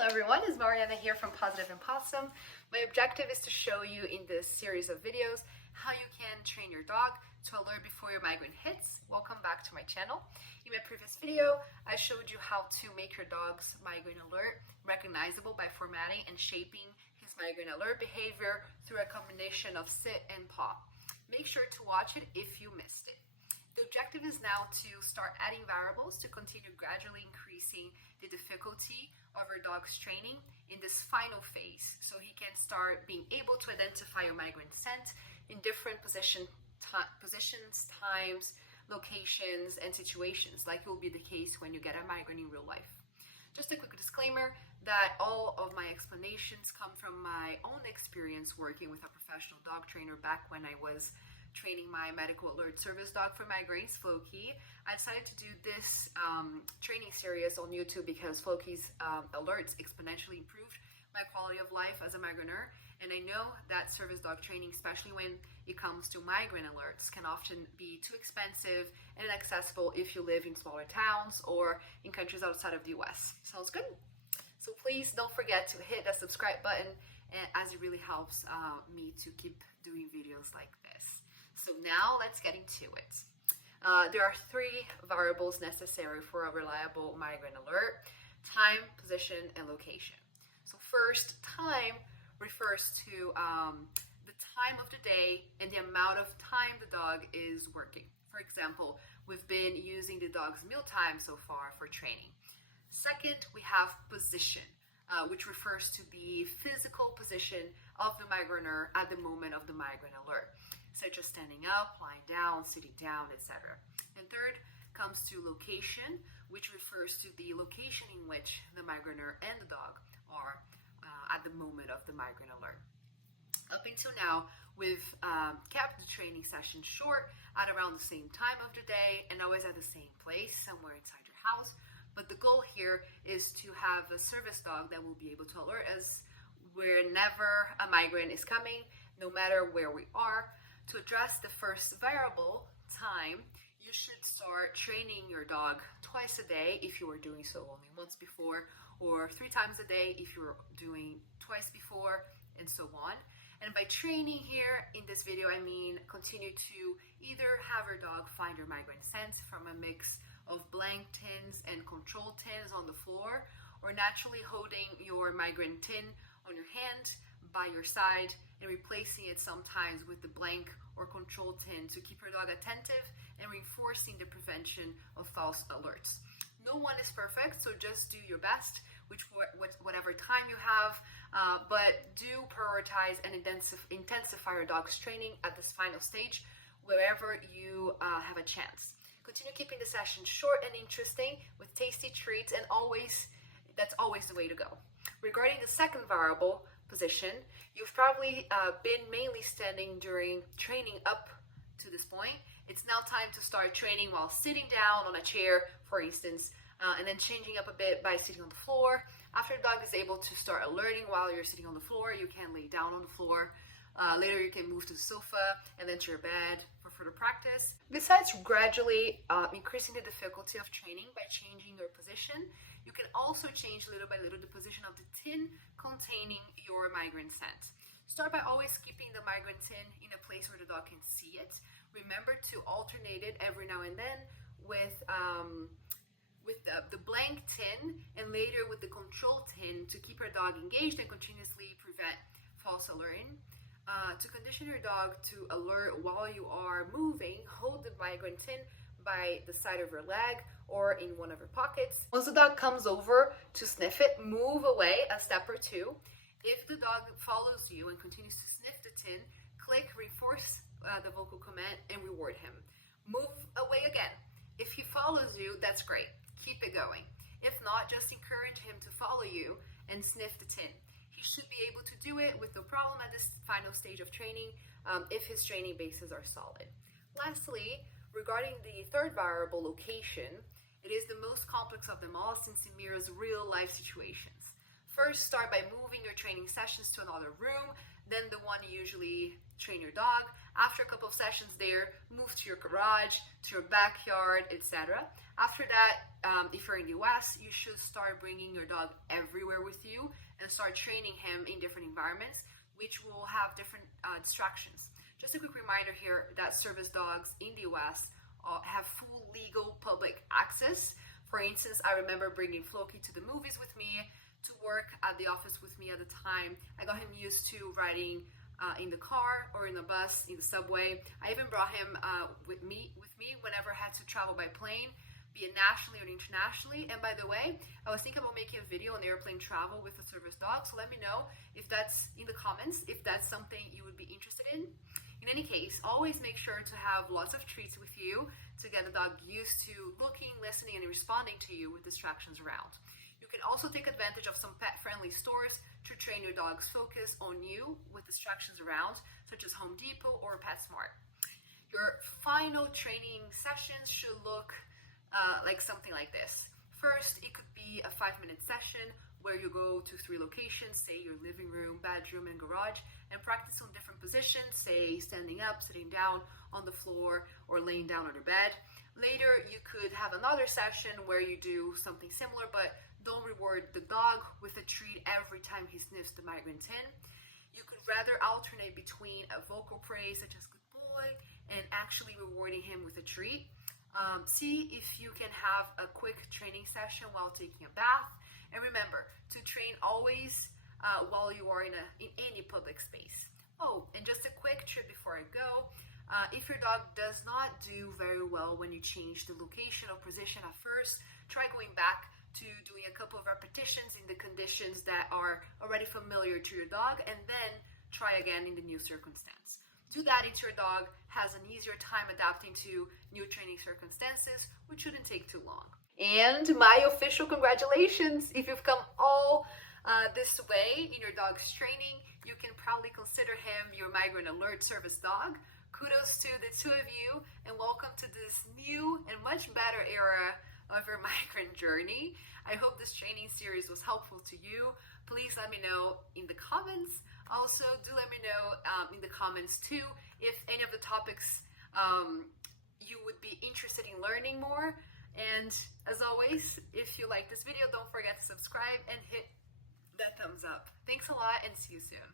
Hello everyone, it's Mariana here from Positive and Possum. My objective is to show you in this series of videos how you can train your dog to alert before your migraine hits. Welcome back to my channel. In my previous video, I showed you how to make your dog's migraine alert recognizable by formatting and shaping his migraine alert behavior through a combination of sit and paw. Make sure to watch it if you missed it. The objective is now to start adding variables to continue gradually increasing the difficulty of your dog's training in this final phase, so he can start being able to identify your migraine scent in different positions, times, locations, and situations, like will be the case when you get a migraine in real life. Just a quick disclaimer that all of my explanations come from my own experience working with a professional dog trainer back when I was training my medical alert service dog for migraines, Floki. I decided to do this training series on YouTube because Floki's alerts exponentially improved my quality of life as a migraineur, and I know that service dog training, especially when it comes to migraine alerts, can often be too expensive and inaccessible if you live in smaller towns or in countries outside of the US. Sounds good? So please don't forget to hit the subscribe button, as it really helps me to keep doing videos like this. So now let's get into it. There are three variables necessary for a reliable migraine alert: time, position, and location. So first, time refers to the time of the day and the amount of time the dog is working. For example, we've been using the dog's mealtime so far for training. Second, we have position, which refers to the physical position of the migraineur at the moment of the migraine alert, such as standing up, lying down, sitting down, etc. And third comes to location, which refers to the location in which the migraineur and the dog are at the moment of the migraine alert. Up until now, we've kept the training session short at around the same time of the day and always at the same place, somewhere inside your house. But the goal here is to have a service dog that will be able to alert us whenever a migraine is coming, no matter where we are. To address the first variable, time, you should start training your dog twice a day if you were doing so only once before, or 3 times a day if you were doing twice before, and so on. And by training here in this video, I mean continue to either have your dog find your migraine scent from a mix of blank tins and control tins on the floor, or naturally holding your migraine tin on your hand by your side and replacing it sometimes with the blank or control tin to keep your dog attentive and reinforcing the prevention of false alerts. No one is perfect, so just do your best, whatever time you have, but do prioritize and intensify your dog's training at this final stage wherever you have a chance. Continue keeping the session short and interesting with tasty treats, and that's always the way to go. Regarding the second variable, position, you've probably been mainly standing during training up to this point. It's now time to start training while sitting down on a chair, for instance, and then changing up a bit by sitting on the floor. After the dog is able to start alerting while you're sitting on the floor, you can lay down on the floor. Later you can move to the sofa and then to your bed for further practice. Besides gradually increasing the difficulty of training by changing your position, you can also change little by little the position of the tin containing your migraine scent. Start by always keeping the migraine tin in a place where the dog can see it. Remember to alternate it every now and then with the blank tin, and later with the control tin to keep your dog engaged and continuously prevent false alerting. To condition your dog to alert while you are moving, hold the migraine tin by the side of your leg or in one of your pockets. Once the dog comes over to sniff it, move away a step or two. If the dog follows you and continues to sniff the tin, click reinforce the vocal command and reward him. Move away again. If he follows you, that's great. Keep it going. If not, just encourage him to follow you and sniff the tin. He should be able to do it with no problem at this final stage of training if his training bases are solid. Lastly, regarding the third variable, location, it is the most complex of them all since it mirrors real life situations. first start by moving your training sessions to another room, then the one you usually train your dog. After a couple of sessions there, move to your garage, to your backyard, etc. After that, if you're in the US, you should start bringing your dog everywhere with you and start training him in different environments, which will have different distractions. Just a quick reminder here that service dogs in the US have full legal public access. For instance, I remember bringing Floki to the movies with me, to work at the office with me at the time. I got him used to riding in the car or in the bus, in the subway. I even brought him with me whenever I had to travel by plane, be it nationally or internationally. And by the way, I was thinking about making a video on airplane travel with a service dog, so let me know if that's in the comments, if that's something you would be interested in. In any case, always make sure to have lots of treats with you to get the dog used to looking, listening, and responding to you with distractions around. You can also take advantage of some pet-friendly stores to train your dog's focus on you with distractions around, such as Home Depot or PetSmart. Your final training sessions should look like something like this. First, it could be a 5-minute session where you go to 3 locations, say your living room, bedroom, and garage, and practice on different positions, say standing up, sitting down on the floor, or laying down on your bed. Later, you could have another session where you do something similar, but don't reward the dog with a treat every time he sniffs the migraine tin. You could rather alternate between a vocal praise, such as good boy, and actually rewarding him with a treat. See if you can have a quick training session while taking a bath. And remember to train always while you are in any public space. Oh, and just a quick tip before I go. If your dog does not do very well when you change the location or position at first, try going back to doing a couple of repetitions in the conditions that are already familiar to your dog, and then try again in the new circumstance. Do that until your dog has an easier time adapting to new training circumstances, which shouldn't take too long. And my official congratulations! If you've come all this way in your dog's training, you can proudly consider him your Migraine Alert service dog. Kudos to the two of you, and welcome to this new and much better era of your migraine journey. I hope this training series was helpful to you. Please let me know in the comments. Also, do let me know in the comments too if any of the topics you would be interested in learning more. And as always, if you like this video, don't forget to subscribe and hit that thumbs up. Thanks a lot, and see you soon.